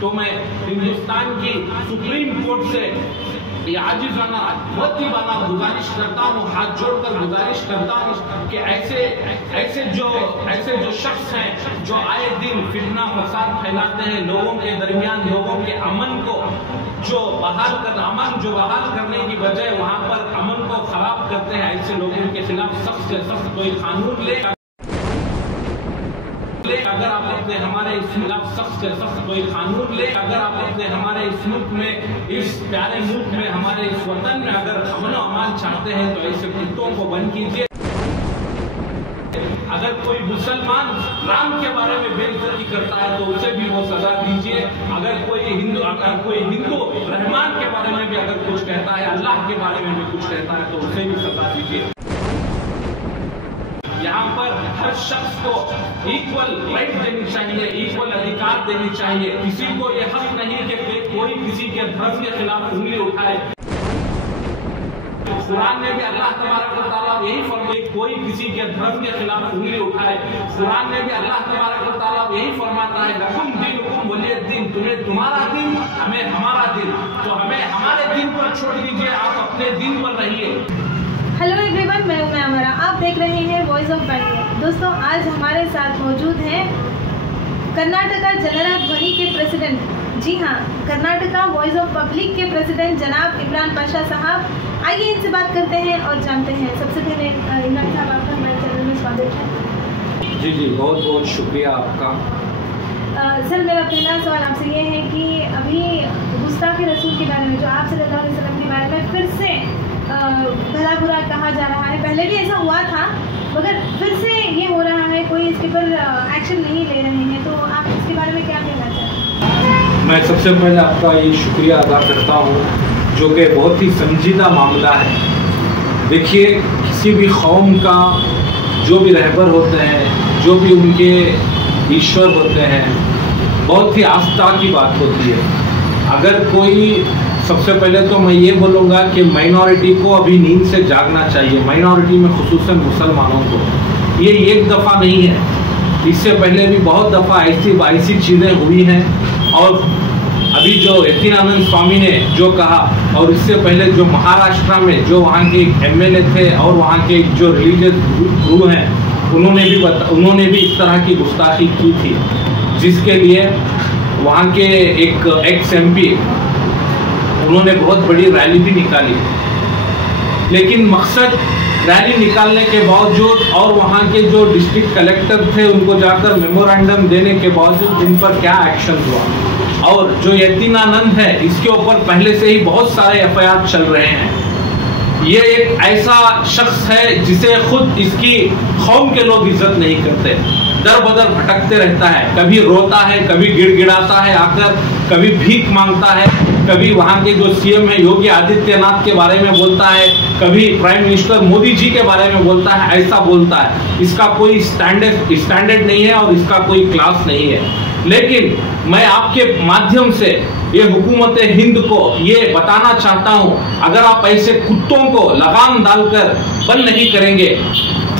तो मैं हिंदुस्तान की सुप्रीम कोर्ट से ये आजिज़ाना मुअद्दिबाना गुजारिश करता हूँ, हाथ जोड़कर गुजारिश करता हूँ कि ऐसे जो शख्स हैं जो आए दिन फितना फसाद फैलाते हैं, लोगों के दरमियान लोगों के अमन बहाल करने की बजाय वहां पर अमन को खराब करते हैं, ऐसे लोगों के खिलाफ सख्त से सख्त कोई कानून ले। अगर आप अपने हमारे इस खिलाफ सख्त से सख्त कोई कानून ले, अगर आप अपने हमारे इस मुल्क में, इस प्यारे मुल्क में, हमारे इस वतन में अगर अमन अमान चाहते हैं तो ऐसे कुत्तों को बंद कीजिए। अगर कोई मुसलमान राम के बारे में बेइज्जती करता है तो उसे भी वो सजा दीजिए। अगर कोई हिंदू रहमान के बारे में भी अगर कुछ कहता है, अल्लाह के बारे में भी कुछ कहता है तो उसे भी सजा दीजिए। यहाँ पर हर शख्स को इक्वल राइट देनी चाहिए, इक्वल अधिकार देनी चाहिए। किसी को ये हक नहीं कि कोई किसी के धर्म के खिलाफ उंगली उठाए। कुरान ने भी अल्लाह तबारक व तआला यही फरमाया, कोई किसी के धर्म के खिलाफ उंगली उठाए। कुरान में भी अल्लाह तबारक व तआला यही फरमाता है, लकुम दीनुकुम वलियद्दीन, तुम्हें तुम्हारा दिन, हमें हमारा दिन। तो हमें हमारे दिन पर छोड़ दीजिए, आप अपने दिन पर रहिए। हेलो एवरीवन, मैं हूं अमरा, आप देख रहे हैं वॉइस ऑफ बैंगलोर। दोस्तों, आज हमारे साथ मौजूद हैं कर्नाटका जनरा ध्वनि के प्रेसिडेंट, जी हाँ, कर्नाटका वॉइस ऑफ पब्लिक के प्रेसिडेंट जनाब इमरान पाशा साहब। आइए इनसे बात करते हैं और जानते हैं। सबसे पहले इमरान साहब, आपका हमारे चैनल में स्वागत है। जी, बहुत बहुत शुक्रिया आपका। सर, मेरा पहला सवाल आपसे ये है कि अभी गुस्ताखे रसूल के बारे में, जो आप सल्लल्लाहु अलैहि वसल्लम के बारे में फिर से भला बुरा कहा जा रहा है, पहले भी ऐसा हुआ था मगर फिर से ये हो रहा है, कोई इसके पर एक्शन नहीं ले रहे हैं, तो आप इसके बारे में क्या कहना चाहते हैं? मैं सबसे पहले आपका ये शुक्रिया अदा करता हूँ, जो कि बहुत ही संजीदा मामला है। देखिए, किसी भी कौम का जो भी रहबर होते हैं, जो भी उनके ईश्वर होते हैं, बहुत ही आस्था की बात होती है। अगर कोई, सबसे पहले तो मैं ये बोलूँगा कि माइनॉरिटी को अभी नींद से जागना चाहिए, माइनॉरिटी में खुसूसन मुसलमानों को। ये एक दफ़ा नहीं है, इससे पहले भी बहुत दफ़ा ऐसी चीज़ें हुई हैं। और अभी जो यतीनानंद स्वामी ने जो कहा, और इससे पहले जो महाराष्ट्र में जो वहाँ के MLA थे और वहाँ के जो रिलीजियस गुरु हैं, उन्होंने भी इस तरह की गुस्ताखी की थी, जिसके लिए वहाँ के एक एक्स MP उन्होंने बहुत बड़ी रैली भी निकाली। लेकिन मकसद रैली निकालने के बावजूद और वहाँ के जो डिस्ट्रिक्ट कलेक्टर थे उनको जाकर मेमोरेंडम देने के बावजूद इन पर क्या एक्शन हुआ। और जो यतीनानंद है, इसके ऊपर पहले से ही बहुत सारे FIR चल रहे हैं। ये एक ऐसा शख्स है जिसे खुद इसकी कौम के लोग इज्जत नहीं करते, दर बदर भटकते रहता है, कभी रोता है, कभी गिड़गिड़ाता है आकर, कभी भीख मांगता है, कभी वहाँ के जो CM है योगी आदित्यनाथ के बारे में बोलता है, कभी प्राइम मिनिस्टर मोदी जी के बारे में बोलता है, ऐसा बोलता है। इसका कोई स्टैंडर्ड नहीं है और इसका कोई क्लास नहीं है। लेकिन मैं आपके माध्यम से ये हुकूमत हिंद को ये बताना चाहता हूँ, अगर आप ऐसे कुत्तों को लगाम डालकर बंद नहीं करेंगे,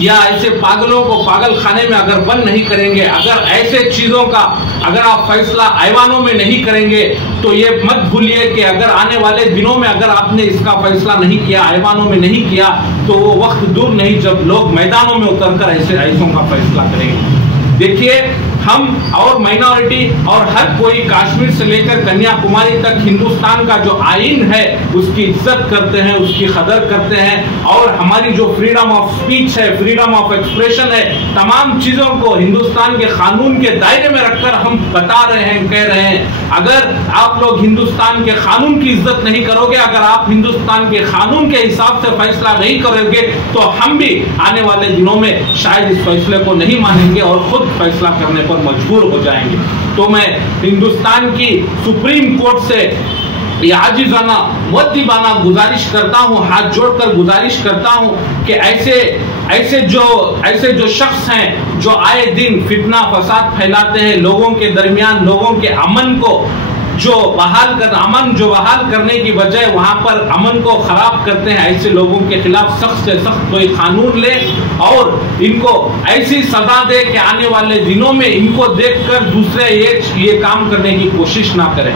या ऐसे पागलों को पागल खाने में अगर बंद नहीं करेंगे, अगर ऐसे चीजों का अगर आप फैसला ऐवानों में नहीं करेंगे, तो ये मत भूलिए कि अगर आने वाले दिनों में अगर आपने इसका फैसला नहीं किया, ऐवानों में नहीं किया, तो वो वक्त दूर नहीं जब लोग मैदानों में उतरकर ऐसों का फैसला करेंगे। देखिए, हम और माइनॉरिटी और हर कोई कश्मीर से लेकर कन्याकुमारी तक हिंदुस्तान का जो आईन है उसकी इज्जत करते हैं, उसकी कदर करते हैं। और हमारी जो फ्रीडम ऑफ स्पीच है, फ्रीडम ऑफ एक्सप्रेशन है, तमाम चीजों को हिंदुस्तान के कानून के दायरे में रखकर हम बता रहे हैं, कह रहे हैं। अगर आप लोग हिंदुस्तान के कानून की इज्जत नहीं करोगे, अगर आप हिंदुस्तान के कानून के हिसाब से फैसला नहीं करोगे, तो हम भी आने वाले दिनों में शायद इस फैसले को नहीं मानेंगे और खुद फैसला करने पर मजबूर हो जाएंगे। तो मैं हिंदुस्तान की सुप्रीम कोर्ट से ये आजिज़ाना मुअद्दिबाना गुजारिश करता हूँ, हाथ जोड़कर गुजारिश करता हूँ कि ऐसे जो शख्स हैं जो आए दिन फितना फसाद फैलाते हैं, लोगों के दरमियान लोगों के अमन को जो बहाल करने की बजाय वहां पर अमन को खराब करते हैं, ऐसे लोगों के खिलाफ सख्त से सख्त कोई कानून ले और इनको ऐसी सजा दे कि आने वाले दिनों में इनको देखकर दूसरे ये काम करने की कोशिश ना करें।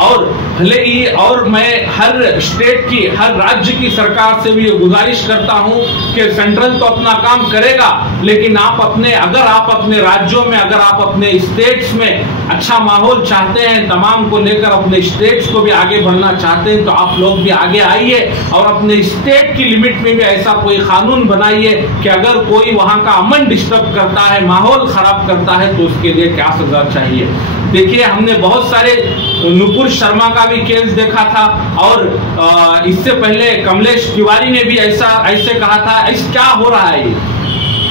और भले ही और मैं हर स्टेट की, हर राज्य की सरकार से भी ये गुजारिश करता हूं कि सेंट्रल तो अपना काम करेगा, लेकिन अगर आप अपने राज्यों में, अगर आप अपने स्टेट्स में अच्छा माहौल चाहते हैं, तमाम को लेकर अपने स्टेट्स को भी आगे बढ़ना चाहते हैं, तो आप लोग भी आगे आइए और अपने स्टेट की लिमिट में भी ऐसा कोई कानून बनाइए कि अगर कोई वहां का अमन डिस्टर्ब करता है, माहौल खराब करता है, तो उसके लिए क्या सजा चाहिए। देखिए, हमने बहुत सारे नुपुर शर्मा का भी केस देखा था और इससे पहले कमलेश तिवारी ने भी ऐसे कहा था। ऐसा क्या हो रहा है?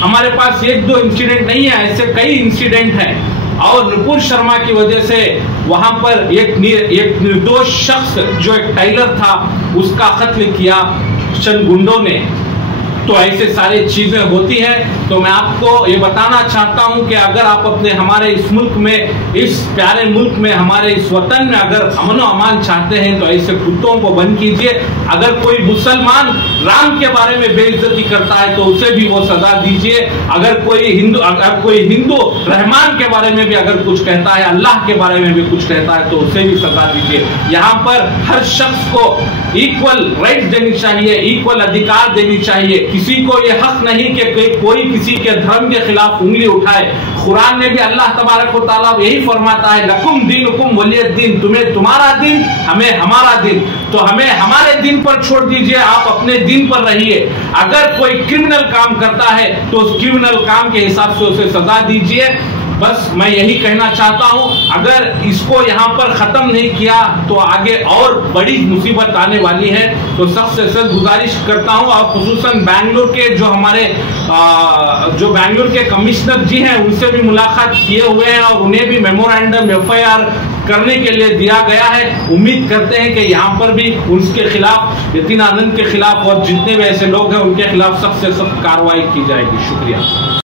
हमारे पास एक दो इंसिडेंट नहीं है, ऐसे कई इंसिडेंट हैं। और नुपुर शर्मा की वजह से वहां पर एक निर्दोष शख्स जो एक टाइलर था उसका कत्ल किया चंद गुंडों ने। तो ऐसे सारी चीजें होती हैं। तो मैं आपको ये बताना चाहता हूं कि अगर आप हमारे इस मुल्क में, इस प्यारे मुल्क में, हमारे इस वतन में अगर अमन और अमान चाहते हैं तो ऐसे कुत्तों को बंद कीजिए। अगर कोई मुसलमान राम के बारे में बेइज्जती करता है तो उसे भी वो सजा दीजिए। अगर कोई हिंदू रहमान के बारे में भी अगर कुछ कहता है, अल्लाह के बारे में भी कुछ कहता है, तो उसे भी सजा दीजिए। यहाँ पर हर शख्स को इक्वल राइट देनी चाहिए, इक्वल अधिकार देनी चाहिए। किसी को ये हक नहीं कि कोई किसी के धर्म के खिलाफ उंगली उठाए। कुरान में भी अल्लाह तबारक व तआला यही फरमाता है, लकुम दीनुकुम वलियद्दीन, तुम्हें तुम्हारा दिन, हमें हमारा दिन। तो हमें हमारे दिन पर छोड़ दीजिए, आप अपने दिन पर रहिए। अगर कोई क्रिमिनल काम करता है तो उस क्रिमिनल काम के हिसाब से उसे सजा दीजिए। बस मैं यही कहना चाहता हूं। अगर इसको यहाँ पर खत्म नहीं किया तो आगे और बड़ी मुसीबत आने वाली है। तो सख्त से सख्त गुजारिश करता हूं, और खुसूसन बैंगलोर के जो बैंगलोर के कमिश्नर जी हैं उनसे भी मुलाकात किए हुए हैं और उन्हें भी मेमोरेंडम FIR करने के लिए दिया गया है। उम्मीद करते हैं कि यहाँ पर भी उसके खिलाफ, यतीन आनंद के खिलाफ और जितने भी ऐसे लोग हैं उनके खिलाफ सख्त से सख्त कार्रवाई की जाएगी। शुक्रिया।